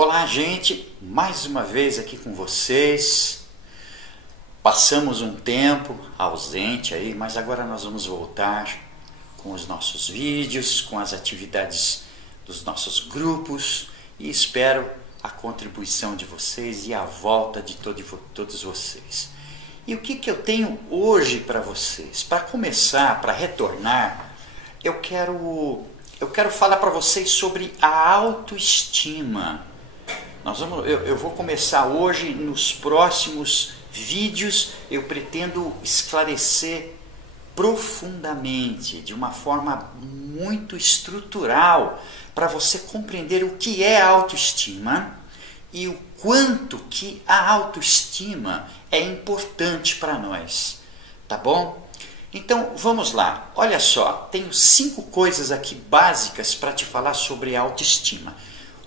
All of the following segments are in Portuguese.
Olá, gente, mais uma vez aqui com vocês. Passamos um tempo ausente aí, mas agora nós vamos voltar com os nossos vídeos, com as atividades dos nossos grupos e espero a contribuição de vocês e a volta de todos vocês. E o que eu tenho hoje para vocês? Para começar, para retornar, eu quero falar para vocês sobre a autoestima. Eu vou começar hoje, nos próximos vídeos, eu pretendo esclarecer profundamente, de uma forma muito estrutural, para você compreender o que é autoestima e o quanto que a autoestima é importante para nós, tá bom? Então vamos lá, olha só, tenho 5 coisas aqui básicas para te falar sobre a autoestima.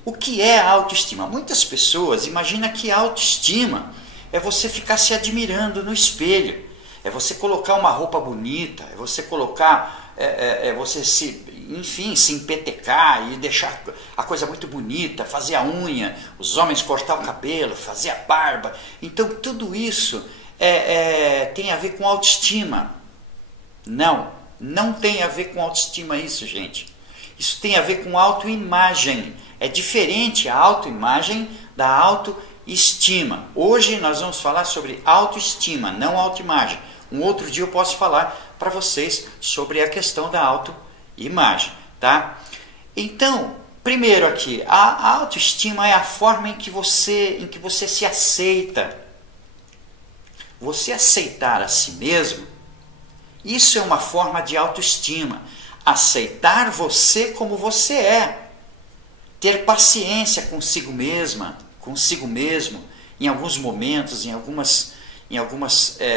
O que é a autoestima? Muitas pessoas imaginam que a autoestima é você ficar se admirando no espelho, é você colocar uma roupa bonita, é você colocar, você se empetecar e deixar a coisa muito bonita, fazer a unha, os homens cortar o cabelo, fazer a barba. Então tudo isso tem a ver com autoestima. Não tem a ver com autoestima isso, gente. Isso tem a ver com autoimagem. É diferente a autoimagem da autoestima. Hoje nós vamos falar sobre autoestima, não autoimagem. Um outro dia eu posso falar para vocês sobre a questão da autoimagem, tá? Então, primeiro aqui, a autoestima é a forma em que você se aceita. Você aceitar a si mesmo, isso é uma forma de autoestima. Aceitar você como você é. Ter paciência consigo mesma, consigo mesmo, em alguns momentos, em algumas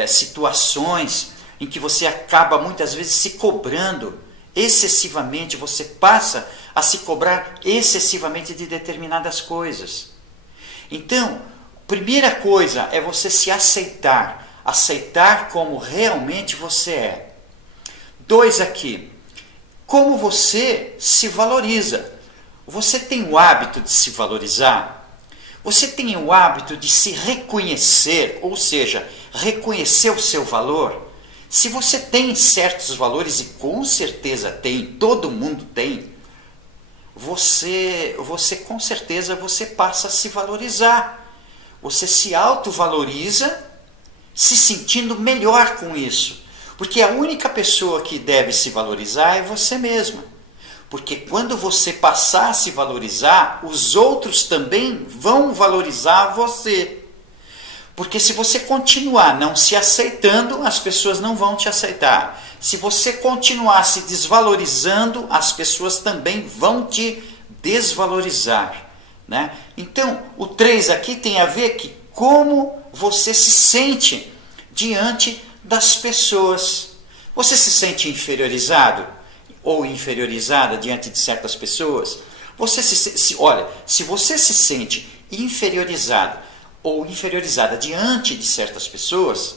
situações em que você acaba muitas vezes se cobrando excessivamente, você passa a se cobrar excessivamente de determinadas coisas. Então, primeira coisa é você se aceitar, aceitar como realmente você é. 2 aqui, como você se valoriza. Você tem o hábito de se valorizar? Você tem o hábito de se reconhecer, ou seja, reconhecer o seu valor? Se você tem certos valores, e com certeza tem, todo mundo tem, você com certeza você passa a se valorizar. Você se autovaloriza, se sentindo melhor com isso. Porque a única pessoa que deve se valorizar é você mesma. Porque quando você passar a se valorizar, os outros também vão valorizar você. Porque se você continuar não se aceitando, as pessoas não vão te aceitar. Se você continuar se desvalorizando, as pessoas também vão te desvalorizar, né? Então, o 3 aqui tem a ver com como você se sente diante das pessoas. Você se sente inferiorizado ou inferiorizada diante de certas pessoas? Olha, se você se sente inferiorizado ou inferiorizada diante de certas pessoas,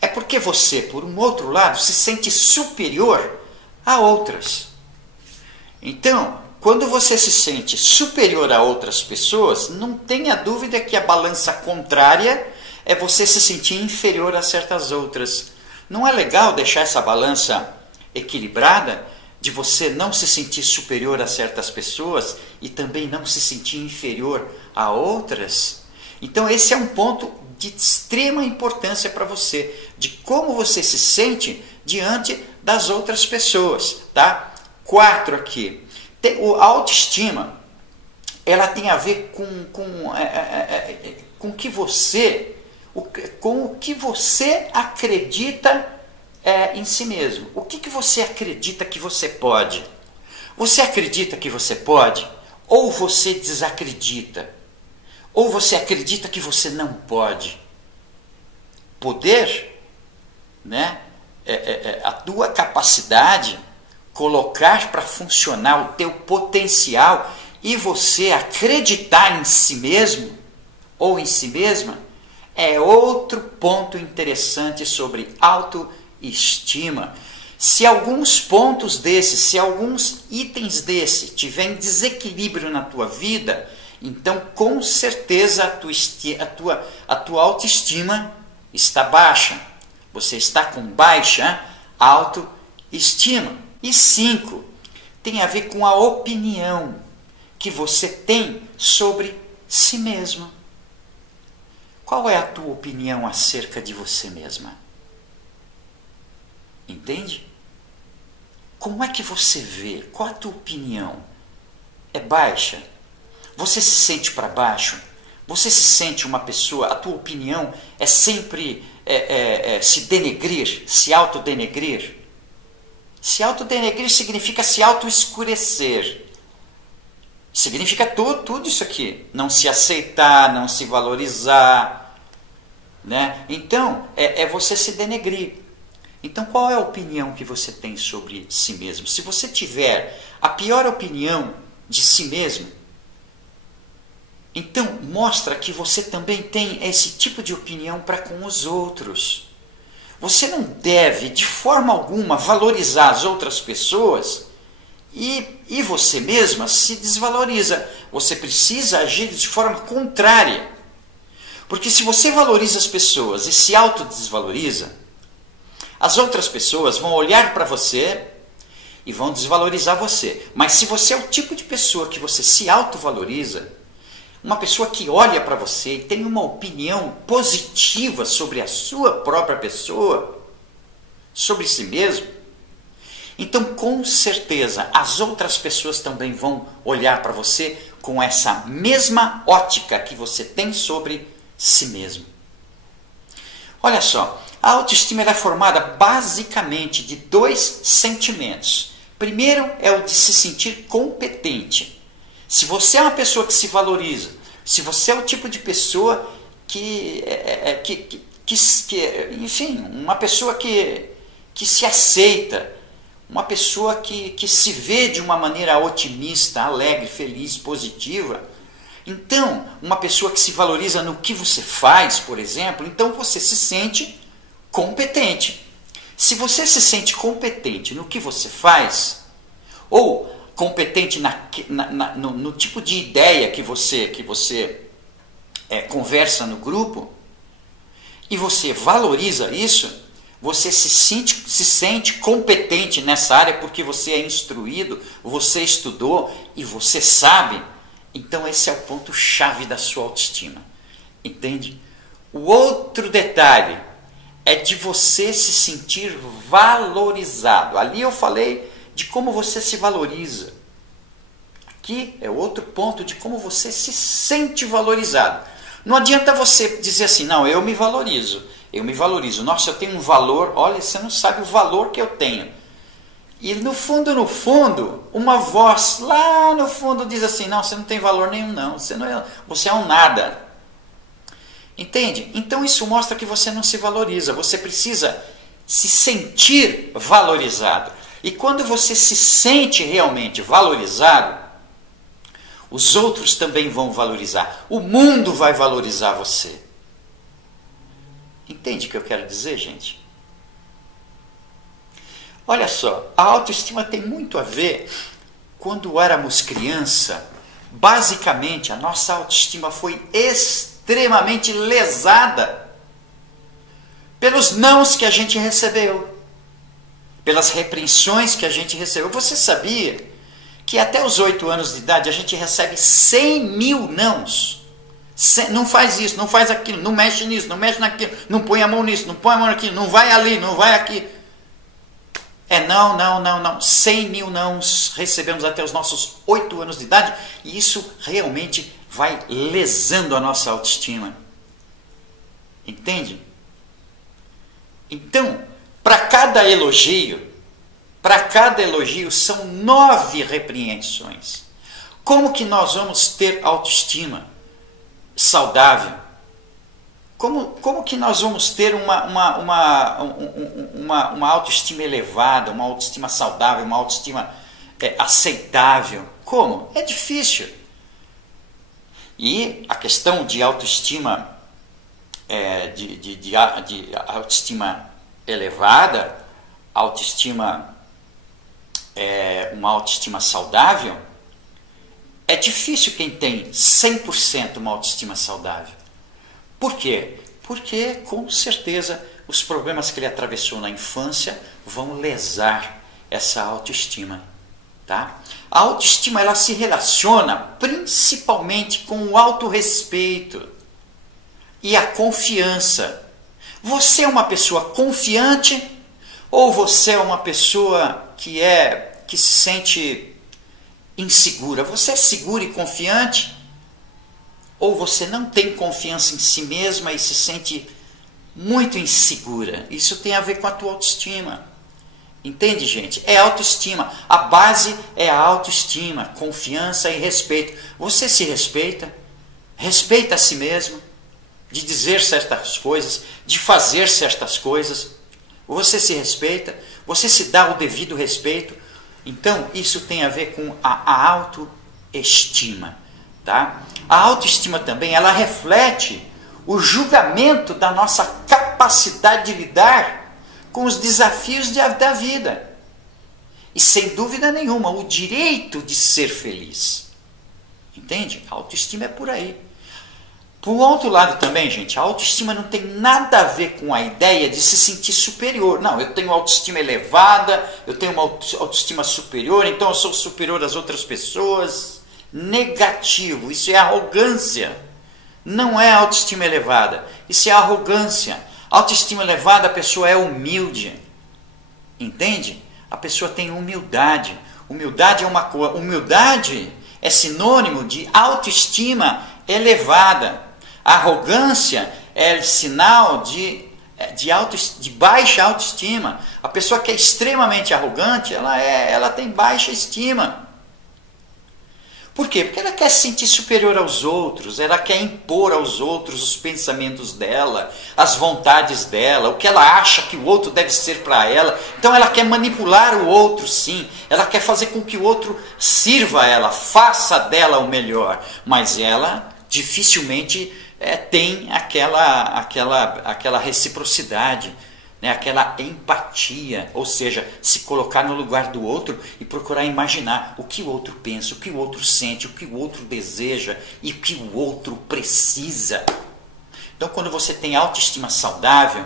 é porque você, por um outro lado, se sente superior a outras. Então, quando você se sente superior a outras pessoas, não tenha dúvida que a balança contrária é você se sentir inferior a certas outras. Não é legal deixar essa balança equilibrada, de você não se sentir superior a certas pessoas e também não se sentir inferior a outras? Então esse é um ponto de extrema importância para você, de como você se sente diante das outras pessoas, tá? 4 aqui. A autoestima, ela tem a ver com o que você acredita em si mesmo. O que você acredita que você pode? Você acredita que você pode? Ou você desacredita? Ou você acredita que você não pode? Poder, né? A tua capacidade, colocar para funcionar o teu potencial e você acreditar em si mesmo ou em si mesma, é outro ponto interessante sobre autoestima. Se alguns pontos desses, se alguns itens desses tiverem desequilíbrio na tua vida, Então, com certeza, a tua autoestima está baixa. Você está com baixa autoestima. E 5, tem a ver com a opinião que você tem sobre si mesmo. Qual é a tua opinião acerca de você mesma? Entende? Como é que você vê? Qual a tua opinião? É baixa? Você se sente para baixo? Você se sente uma pessoa, a tua opinião é sempre se denegrir, se autodenegrir? Se autodenegrir significa se auto-escurecer. Significa tudo isso aqui. Não se aceitar, não se valorizar. Né? Então, é você se denegrir. Então, qual é a opinião que você tem sobre si mesmo? Se você tiver a pior opinião de si mesmo, então mostra que você também tem esse tipo de opinião para com os outros. Você não deve, de forma alguma, valorizar as outras pessoas e você mesma se desvaloriza. Você precisa agir de forma contrária. Porque se você valoriza as pessoas e se autodesvaloriza, as outras pessoas vão olhar para você e vão desvalorizar você. Mas se você é o tipo de pessoa que você se autovaloriza, uma pessoa que olha para você e tem uma opinião positiva sobre a sua própria pessoa, sobre si mesmo, então com certeza as outras pessoas também vão olhar para você com essa mesma ótica que você tem sobre si mesmo. Olha só, a autoestima é formada basicamente de 2 sentimentos. Primeiro é o de se sentir competente. Se você é uma pessoa que se valoriza, se você é o tipo de pessoa enfim, uma pessoa que se aceita, uma pessoa que se vê de uma maneira otimista, alegre, feliz, positiva, então, uma pessoa que se valoriza no que você faz, por exemplo, então você se sente competente. Se você se sente competente no que você faz, ou competente no tipo de ideia que você conversa no grupo, e você valoriza isso, você se sente competente nessa área porque você é instruído, você estudou e você sabe. Então esse é o ponto-chave da sua autoestima. Entende? O outro detalhe é de você se sentir valorizado. Ali eu falei de como você se valoriza. Aqui é outro ponto de como você se sente valorizado. Não adianta você dizer assim, não, eu me valorizo. Nossa, eu tenho um valor. Olha, você não sabe o valor que eu tenho. E no fundo, uma voz lá no fundo diz assim, não, você não tem valor nenhum não, você é um nada. Entende? Então isso mostra que você não se valoriza, você precisa se sentir valorizado. E quando você se sente realmente valorizado, os outros também vão valorizar. O mundo vai valorizar você. Entende o que eu quero dizer, gente? Olha só, a autoestima tem muito a ver, quando éramos criança, basicamente a nossa autoestima foi extremamente lesada pelos nãos que a gente recebeu, pelas repreensões que a gente recebeu. Você sabia que até os 8 anos de idade a gente recebe 100 mil nãos? Não faz isso, não faz aquilo, não mexe nisso, não mexe naquilo, não põe a mão nisso, não põe a mão naquilo, não vai ali, não vai aqui. Não. 100 mil nãos recebemos até os nossos 8 anos de idade e isso realmente vai lesando a nossa autoestima. Entende? Então, para cada elogio são 9 repreensões. Como que nós vamos ter autoestima saudável? Como que nós vamos ter uma autoestima elevada, uma autoestima saudável, uma autoestima aceitável? Como? É difícil. E a questão de autoestima, de autoestima elevada, uma autoestima saudável, É difícil quem tem 100% uma autoestima saudável. Por quê? Porque, com certeza, os problemas que ele atravessou na infância vão lesar essa autoestima. Tá? A autoestima ela se relaciona principalmente com o autorrespeito e a confiança. Você é uma pessoa confiante ou você é uma pessoa que se sente insegura? Você é segura e confiante? Ou você não tem confiança em si mesma e se sente muito insegura? Isso tem a ver com a tua autoestima. Entende, gente? É autoestima. A base é a autoestima, confiança e respeito. Você se respeita? Respeita a si mesmo? De dizer certas coisas, de fazer certas coisas? Você se respeita? Você se dá o devido respeito? Então, isso tem a ver com a autoestima. Tá? A autoestima também, ela reflete o julgamento da nossa capacidade de lidar com os desafios da vida. E sem dúvida nenhuma, o direito de ser feliz. Entende? A autoestima é por aí. Por outro lado também, gente, a autoestima não tem nada a ver com a ideia de se sentir superior. Não, eu tenho autoestima elevada, eu tenho uma autoestima superior, então eu sou superior às outras pessoas. Negativo, isso é arrogância. Não é autoestima elevada, isso é arrogância. Autoestima elevada, a pessoa é humilde. Entende? A pessoa tem humildade. Humildade é sinônimo de autoestima elevada. Arrogância é sinal de baixa autoestima. A pessoa que é extremamente arrogante, ela tem baixa estima. Por quê? Porque ela quer se sentir superior aos outros, ela quer impor aos outros os pensamentos dela, as vontades dela, o que ela acha que o outro deve ser para ela. Então ela quer manipular o outro, sim. Ela quer fazer com que o outro sirva a ela, faça dela o melhor. Mas ela dificilmente tem aquela reciprocidade, né? Aquela empatia, ou seja, se colocar no lugar do outro e procurar imaginar o que o outro pensa, o que o outro sente, o que o outro deseja e o que o outro precisa. Então, quando você tem autoestima saudável,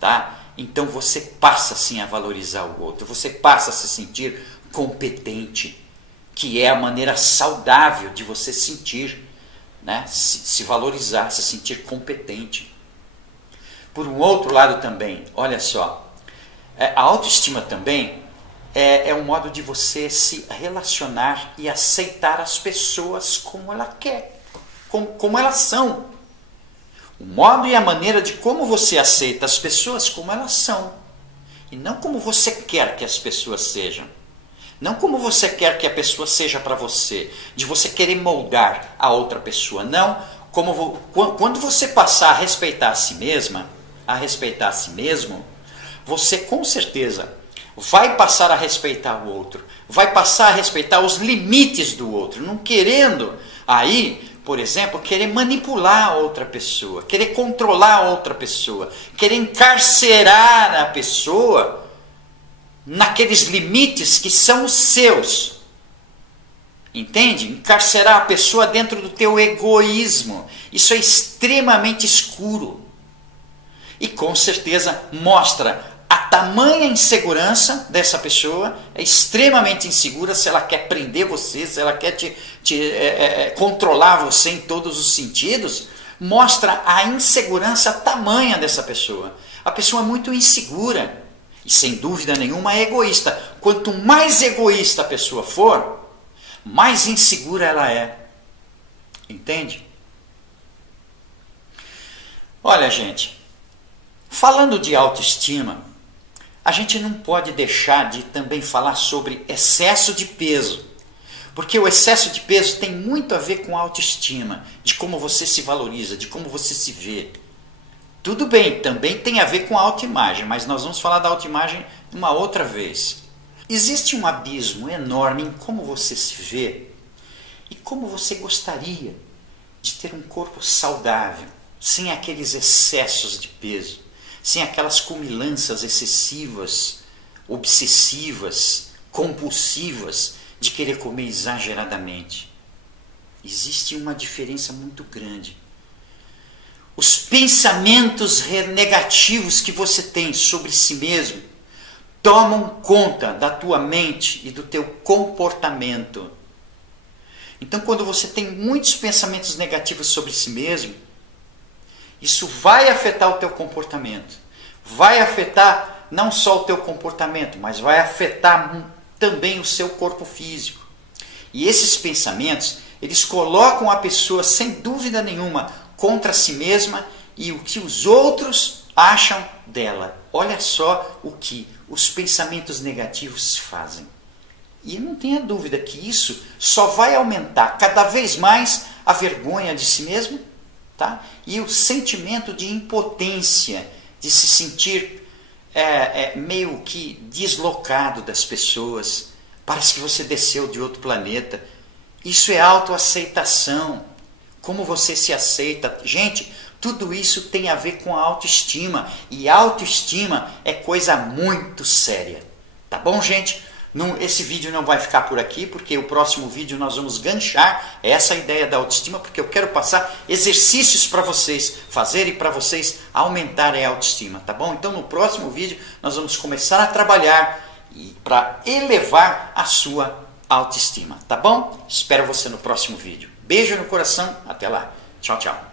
tá? Então você passa sim a valorizar o outro, você passa a se sentir competente, que é a maneira saudável de você sentir, né? Se valorizar, se sentir competente. Por um outro lado também, olha só, a autoestima também é um modo de você se relacionar e aceitar as pessoas como ela quer, como elas são. O modo e a maneira de como você aceita as pessoas como elas são. E não como você quer que as pessoas sejam. Não como você quer que a pessoa seja para você, de você querer moldar a outra pessoa. Não, quando você passar a respeitar a si mesma, a respeitar a si mesmo, você com certeza vai passar a respeitar o outro, vai passar a respeitar os limites do outro, não querendo aí, por exemplo, querer manipular a outra pessoa, querer controlar a outra pessoa, querer encarcerar a pessoa naqueles limites que são os seus. Entende? Encarcerar a pessoa dentro do teu egoísmo. Isso é extremamente escuro. E com certeza mostra a tamanha insegurança dessa pessoa, é extremamente insegura se ela quer prender você, se ela quer controlar você em todos os sentidos, mostra a insegurança tamanha dessa pessoa. A pessoa é muito insegura e sem dúvida nenhuma é egoísta. Quanto mais egoísta a pessoa for, mais insegura ela é. Entende? Olha, gente, falando de autoestima, a gente não pode deixar de também falar sobre excesso de peso. Porque o excesso de peso tem muito a ver com autoestima, de como você se valoriza, de como você se vê. Tudo bem, também tem a ver com a autoimagem, mas nós vamos falar da autoimagem uma outra vez. Existe um abismo enorme em como você se vê e como você gostaria de ter um corpo saudável, sem aqueles excessos de peso, sem aquelas cumilanças excessivas, obsessivas, compulsivas, de querer comer exageradamente. existe uma diferença muito grande. Os pensamentos negativos que você tem sobre si mesmo tomam conta da tua mente e do teu comportamento. Então, quando você tem muitos pensamentos negativos sobre si mesmo, isso vai afetar o teu comportamento. Vai afetar não só o teu comportamento, mas vai afetar também o seu corpo físico. E esses pensamentos, eles colocam a pessoa, sem dúvida nenhuma, contra si mesma e o que os outros acham dela. Olha só o que os pensamentos negativos fazem. E não tenha dúvida que isso só vai aumentar cada vez mais a vergonha de si mesmo, tá? E o sentimento de impotência, de se sentir meio que deslocado das pessoas. Parece que você desceu de outro planeta. Isso é autoaceitação. Como você se aceita. Gente, tudo isso tem a ver com a autoestima. E autoestima é coisa muito séria. Tá bom, gente? Esse vídeo não vai ficar por aqui, porque o próximo vídeo nós vamos ganchar essa ideia da autoestima, porque eu quero passar exercícios para vocês fazerem, para vocês aumentarem a autoestima, tá bom? Então no próximo vídeo nós vamos começar a trabalhar para elevar a sua autoestima, tá bom? Espero você no próximo vídeo. Beijo no coração, até lá. Tchau, tchau.